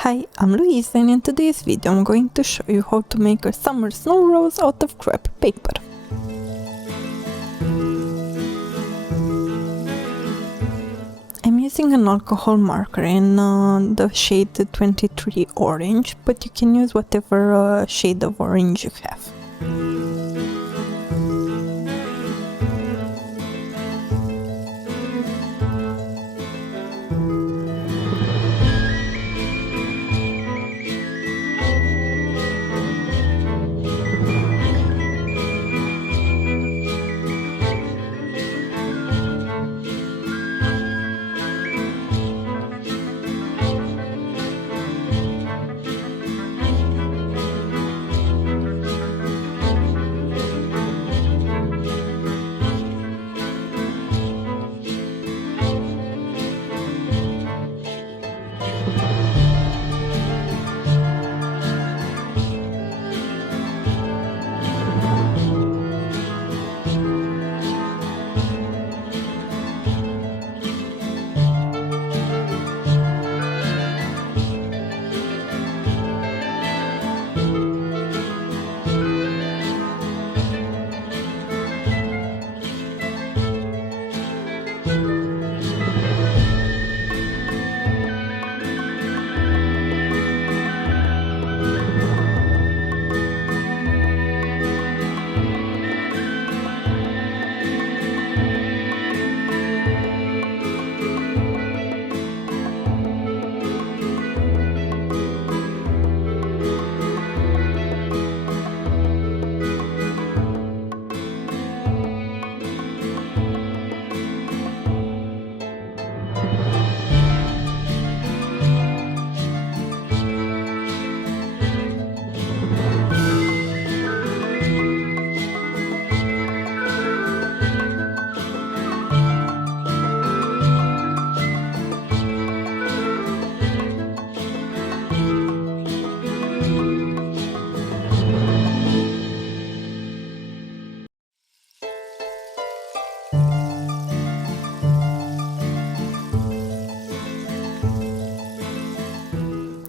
Hi, I'm Louise, and in today's video I'm going to show you how to make a summer snow rose out of crepe paper. I'm using an alcohol marker in the shade 23 orange, but you can use whatever shade of orange you have.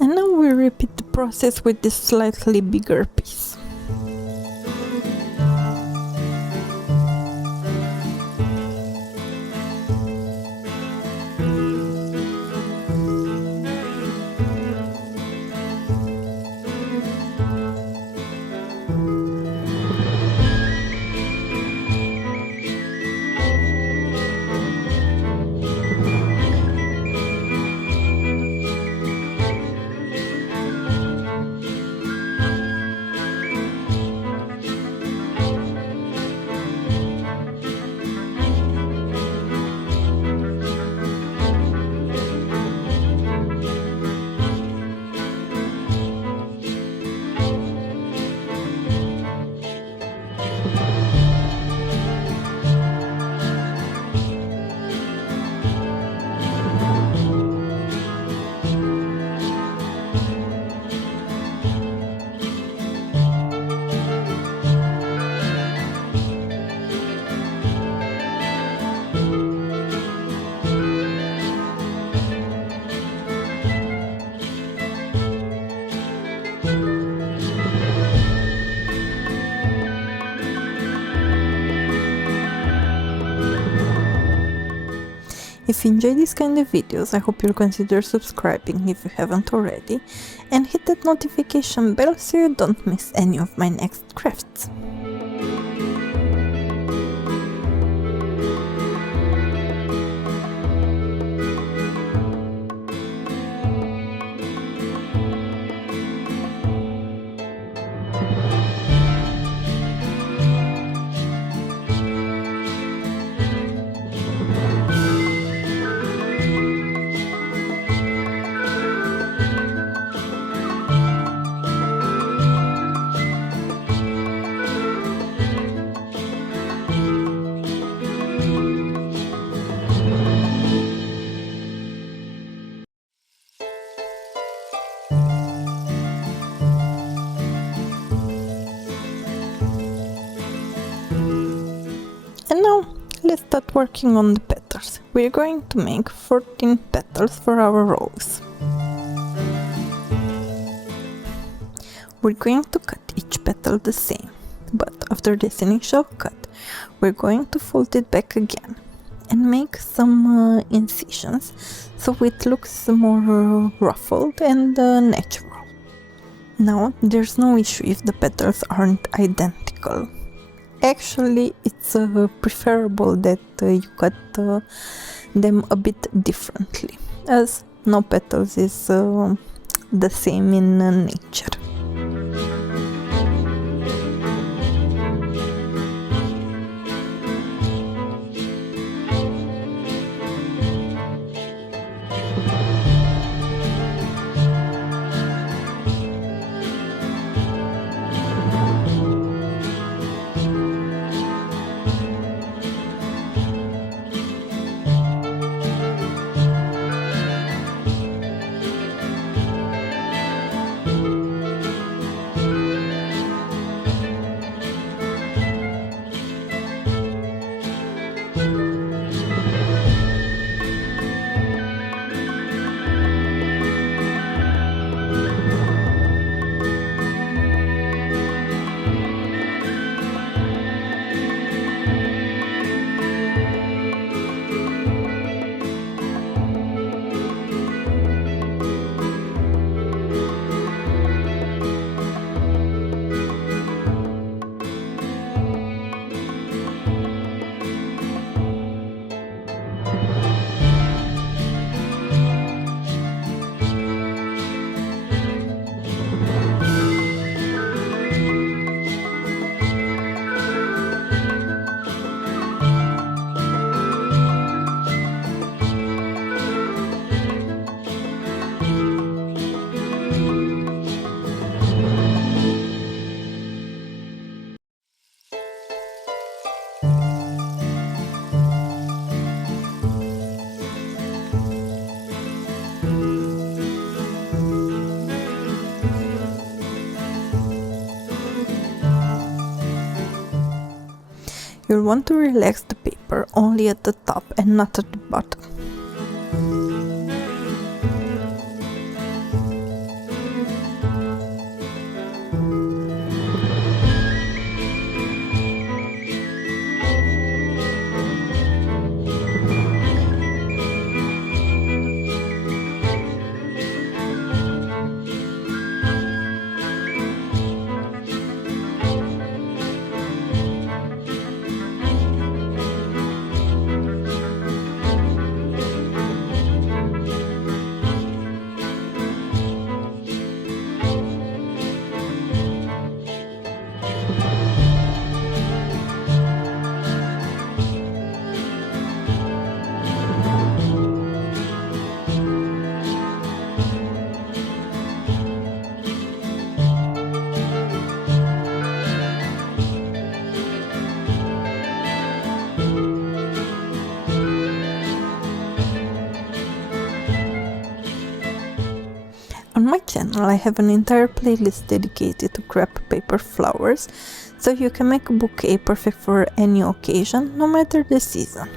And now we repeat the process with this slightly bigger piece. If you enjoy these kind of videos, I hope you'll consider subscribing if you haven't already, and hit that notification bell so you don't miss any of my next crafts. And now let's start working on the petals. We're going to make 14 petals for our rose. We're going to cut each petal the same, but after this initial cut, we're going to fold it back again and make some incisions so it looks more ruffled and natural. Now, there's no issue if the petals aren't identical. Actually, it's preferable that you cut them a bit differently, as no petals is the same in nature. You'll want to relax the paper only at the top and not at the bottom. On my channel I have an entire playlist dedicated to crepe paper flowers, so you can make a bouquet perfect for any occasion, no matter the season.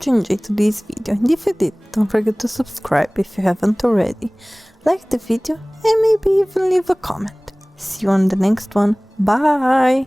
hope you enjoyed today's video, and if you did, don't forget to subscribe if you haven't already, like the video, and maybe even leave a comment. See you on the next one. Bye!